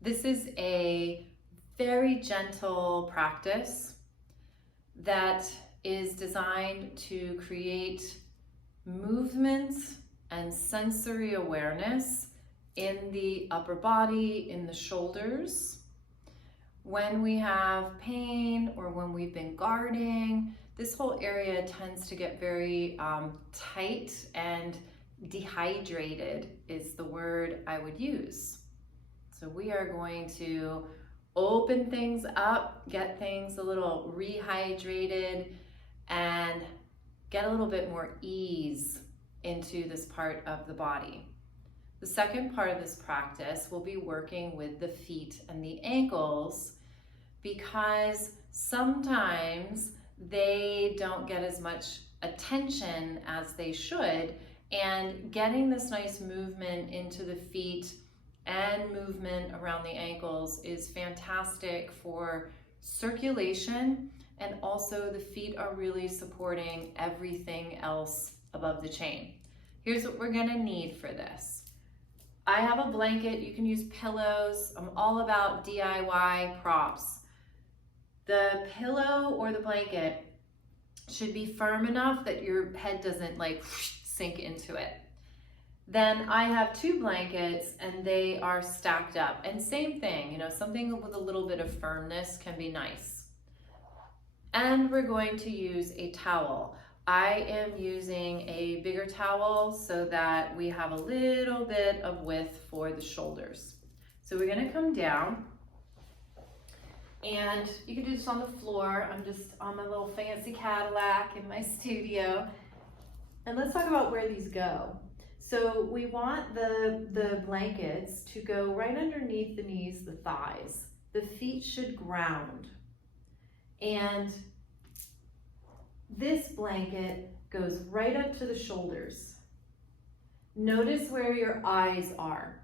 This is a very gentle practice that is designed to create movement and sensory awareness in the upper body, in the shoulders. When we have pain or when we've been guarding, this whole area tends to get very tight and dehydrated is the word I would use. So we are going to open things up, get things a little rehydrated, and get a little bit more ease into this part of the body. The second part of this practice will be working with the feet and the ankles, because sometimes they don't get as much attention as they should, and getting this nice movement into the feet and movement around the ankles is fantastic for circulation, and also the feet are really supporting everything else above the chain. Here's what we're gonna need for this. I have a blanket, you can use pillows. I'm all about DIY props. The pillow or the blanket should be firm enough that your head doesn't like sink into it. Then I have two blankets and they are stacked up. And same thing, you know, something with a little bit of firmness can be nice. And we're going to use a towel. I am using a bigger towel so that we have a little bit of width for the shoulders. So we're gonna come down, and you can do this on the floor. I'm just on my little fancy Cadillac in my studio. And let's talk about where these go. So we want the blankets to go right underneath the knees, the thighs. The feet should ground. And this blanket goes right up to the shoulders. Notice where your eyes are.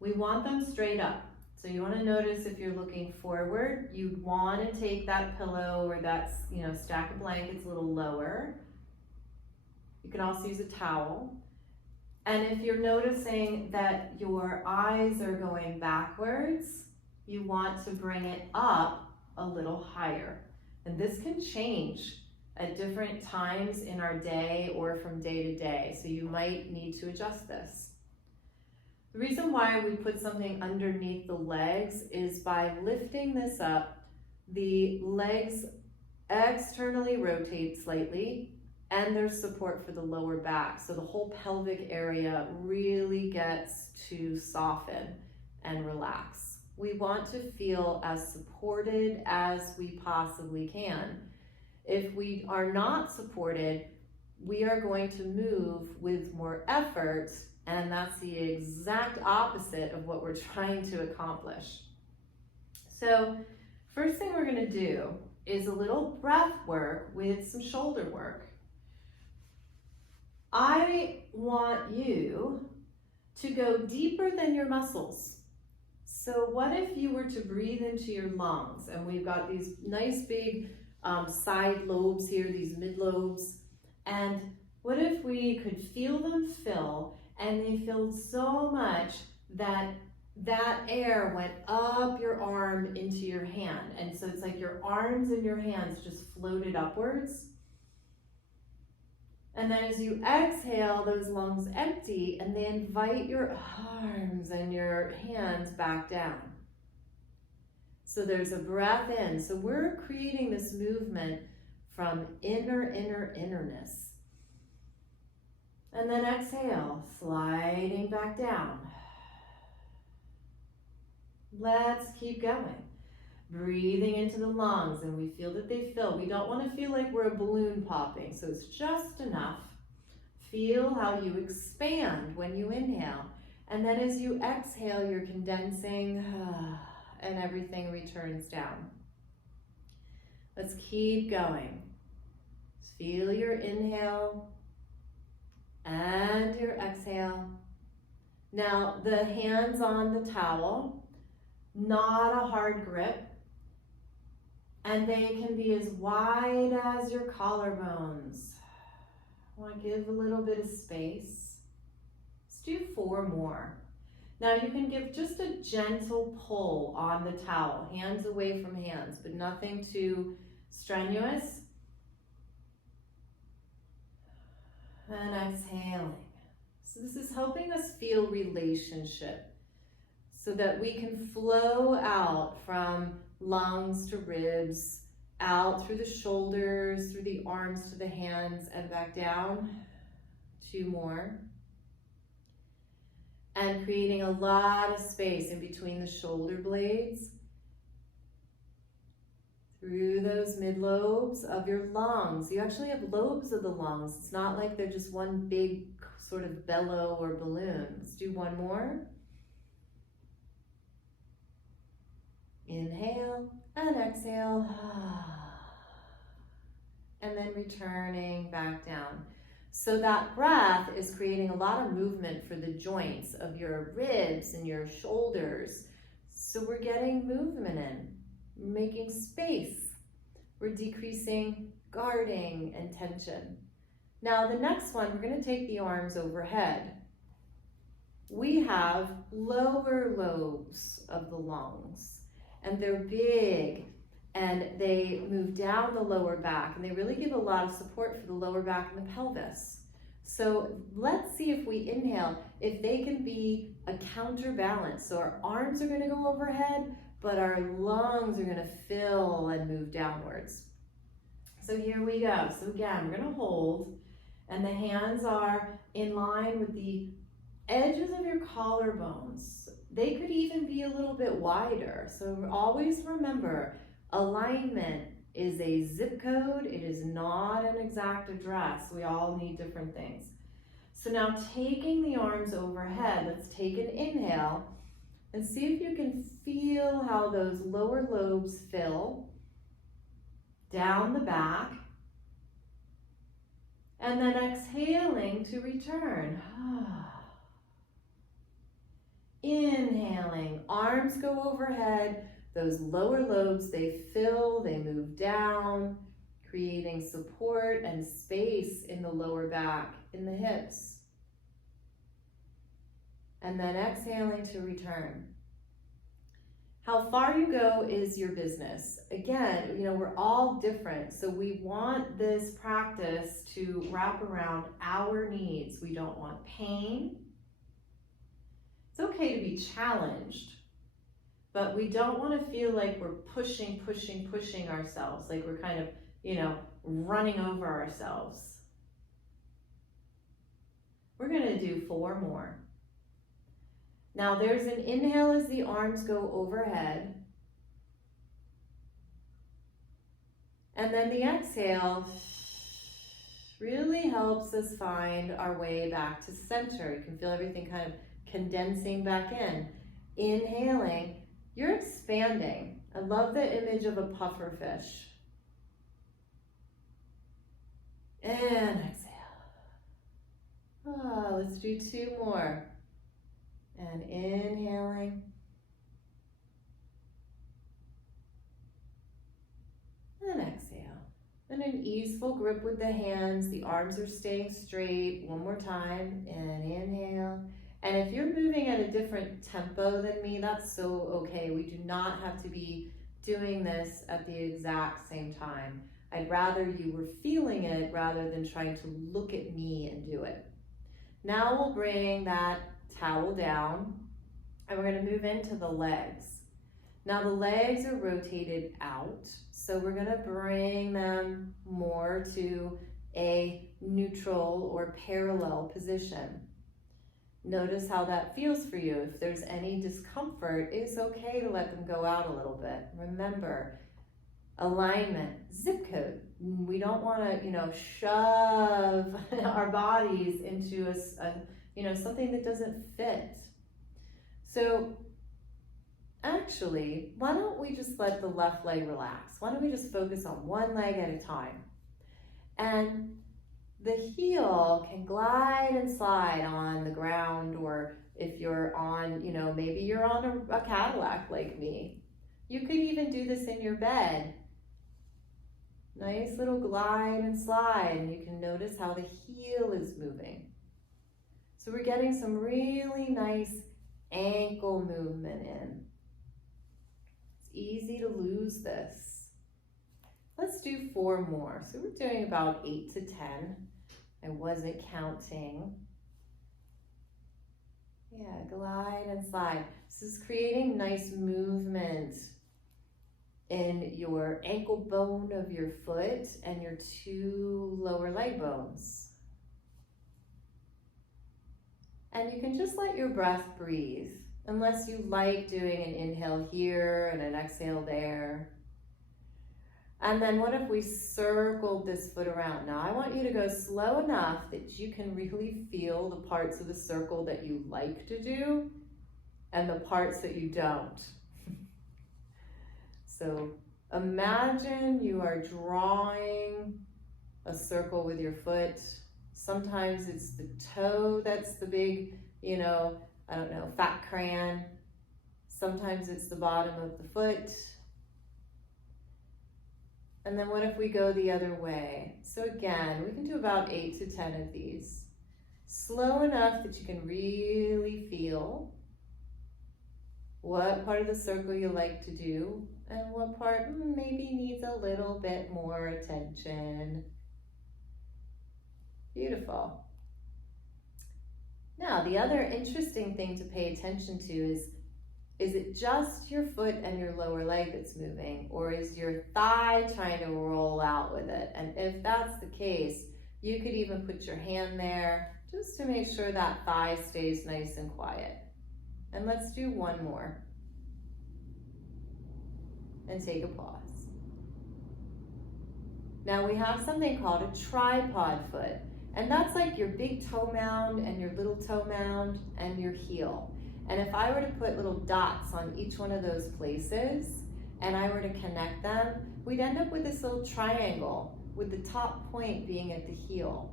We want them straight up. So you want to notice if you're looking forward, you want to take that pillow or that stack of blankets a little lower. You can also use a towel. And if you're noticing that your eyes are going backwards, you want to bring it up a little higher. And this can change at different times in our day or from day to day. So you might need to adjust this. The reason why we put something underneath the legs is by lifting this up, the legs externally rotate slightly, and there's support for the lower back. So the whole pelvic area really gets to soften and relax. We want to feel as supported as we possibly can. If we are not supported, we are going to move with more effort, and that's the exact opposite of what we're trying to accomplish. So first thing we're gonna do is a little breath work with some shoulder work. I want you to go deeper than your muscles. So what if you were to breathe into your lungs, and we've got these nice big side lobes here, these mid lobes, and what if we could feel them fill, and they filled so much that that air went up your arm into your hand, and so it's like your arms and your hands just floated upwards. And then as you exhale, those lungs empty, and they invite your arms and your hands back down. So there's a breath in. So we're creating this movement from innerness. And then exhale, sliding back down. Let's keep going. Breathing into the lungs, and we feel that they fill. We don't want to feel like we're a balloon popping, so it's just enough. Feel how you expand when you inhale. And then as you exhale, you're condensing, and everything returns down. Let's keep going. Feel your inhale and your exhale. Now, the hands on the towel, not a hard grip. And they can be as wide as your collarbones. I want to give a little bit of space. Let's do 4 more. Now you can give just a gentle pull on the towel, hands away from hands, but nothing too strenuous. And exhaling. So this is helping us feel relationship so that we can flow out from lungs to ribs, out through the shoulders, through the arms to the hands, and back down. 2 more. And creating a lot of space in between the shoulder blades, through those mid lobes of your lungs. You actually have lobes of the lungs. It's not like they're just one big sort of bellow or balloon. Let's do 1 more. Inhale and exhale. And then returning back down. So that breath is creating a lot of movement for the joints of your ribs and your shoulders. So we're getting movement in, making space. We're decreasing guarding and tension. Now the next one, we're going to take the arms overhead. We have lower lobes of the lungs, and they're big. And they move down the lower back, and they really give a lot of support for the lower back and the pelvis. So let's see if we inhale, if they can be a counterbalance. So our arms are gonna go overhead, but our lungs are gonna fill and move downwards. So here we go. So again, we're gonna hold, and the hands are in line with the edges of your collarbones. They could even be a little bit wider. So always remember, alignment is a zip code. It is not an exact address. We all need different things. So now taking the arms overhead, let's take an inhale and see if you can feel how those lower lobes fill down the back. And then exhaling to return. Inhaling, arms go overhead. Those lower lobes, they fill, they move down, creating support and space in the lower back, in the hips. And then exhaling to return. How far you go is your business. Again, we're all different, so we want this practice to wrap around our needs. We don't want pain. It's okay to be challenged. But we don't want to feel like we're pushing ourselves, like we're kind of, running over ourselves. We're going to do 4 more. Now there's an inhale as the arms go overhead. And then the exhale really helps us find our way back to center. You can feel everything kind of condensing back in. Inhaling. You're expanding. I love the image of a puffer fish. And exhale. Let's do 2 more. And inhaling. And exhale. And an easeful grip with the hands. The arms are staying straight. 1 more time. And inhale. And if you're moving at a different tempo than me, that's so okay. We do not have to be doing this at the exact same time. I'd rather you were feeling it rather than trying to look at me and do it. Now we'll bring that towel down, and we're going to move into the legs. Now the legs are rotated out, so we're going to bring them more to a neutral or parallel position. Notice how that feels for you. If there's any discomfort, it's okay to let them go out a little bit. Remember, alignment, zip code. We don't want to, shove our bodies into something that doesn't fit. So actually, why don't we just let the left leg relax? Why don't we just focus on one leg at a time? And the heel can glide and slide on the ground, or if you're on, maybe you're on a Cadillac like me. You could even do this in your bed. Nice little glide and slide, and you can notice how the heel is moving. So we're getting some really nice ankle movement in. It's easy to lose this. Let's do 4 more. So we're doing about 8 to 10. I wasn't counting. Yeah, glide and slide. This is creating nice movement in your ankle bone of your foot and your 2 lower leg bones. And you can just let your breath breathe, unless you like doing an inhale here and an exhale there. And then what if we circled this foot around? Now I want you to go slow enough that you can really feel the parts of the circle that you like to do and the parts that you don't. So imagine you are drawing a circle with your foot. Sometimes it's the toe that's the big, fat crayon. Sometimes it's the bottom of the foot. And then what if we go the other way? So again, we can do about 8 to 10 of these. Slow enough that you can really feel what part of the circle you like to do and what part maybe needs a little bit more attention. Beautiful. Now, the other interesting thing to pay attention to is it just your foot and your lower leg that's moving, or is your thigh trying to roll out with it? And if that's the case, you could even put your hand there just to make sure that thigh stays nice and quiet. And let's do 1 more. And take a pause. Now we have something called a tripod foot. And that's like your big toe mound and your little toe mound and your heel. And if I were to put little dots on each one of those places and I were to connect them, we'd end up with this little triangle with the top point being at the heel.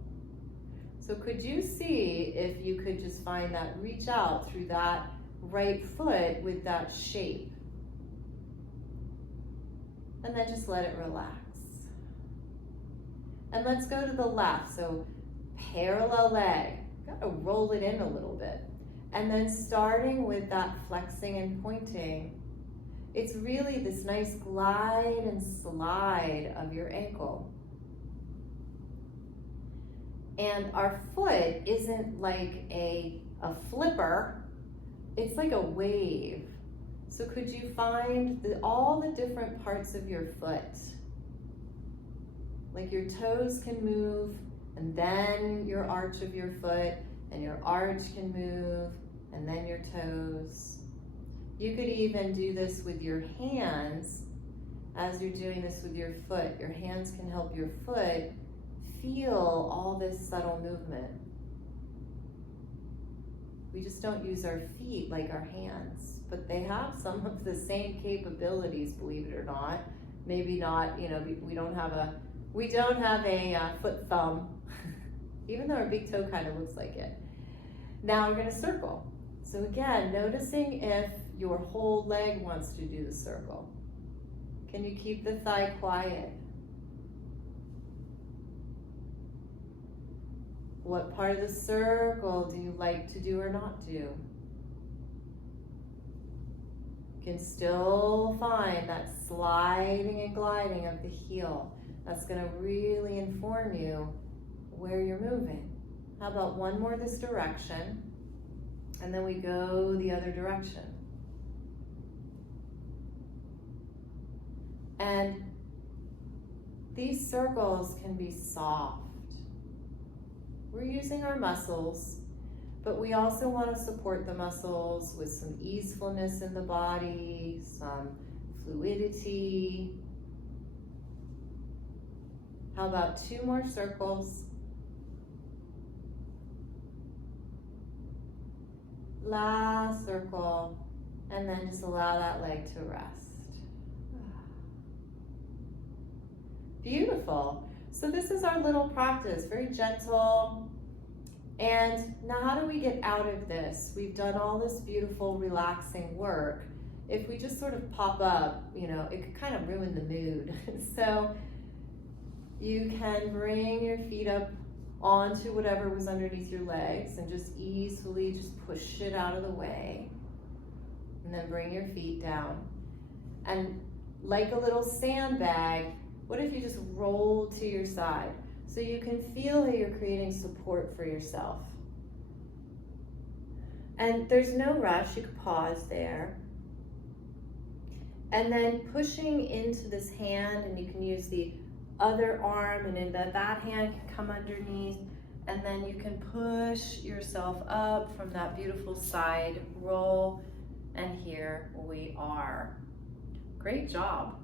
So could you see if you could just find that, reach out through that right foot with that shape? And then just let it relax. And let's go to the left. So parallel leg, gotta roll it in a little bit. And then starting with that flexing and pointing, it's really this nice glide and slide of your ankle. And our foot isn't like a flipper, it's like a wave. So could you find all the different parts of your foot? Like your toes can move, and then your arch of your foot, and your arch can move, and then your toes. You could even do this with your hands as you're doing this with your foot. Your hands can help your foot feel all this subtle movement. We just don't use our feet like our hands, but they have some of the same capabilities, believe it or not. Maybe not, we don't have a foot thumb, even though our big toe kind of looks like it. Now we're gonna circle. So again, noticing if your whole leg wants to do the circle. Can you keep the thigh quiet? What part of the circle do you like to do or not do? You can still find that sliding and gliding of the heel. That's gonna really inform you where you're moving. How about 1 more this direction, and then we go the other direction. And these circles can be soft. We're using our muscles, but we also want to support the muscles with some easefulness in the body, some fluidity. How about 2 more circles? Last circle, and then just allow that leg to rest. Beautiful. So this is our little practice, very gentle. And now how do we get out of this? We've done all this beautiful, relaxing work. If we just sort of pop up, it could kind of ruin the mood. So you can bring your feet up onto whatever was underneath your legs and just easily just push it out of the way. and then bring your feet down. And like a little sandbag, what if you just roll to your side? So you can feel how you're creating support for yourself. And there's no rush, you could pause there. And then pushing into this hand, and you can use the other arm, and then that hand can come underneath, and then you can push yourself up from that beautiful side roll, and here we are. Great job.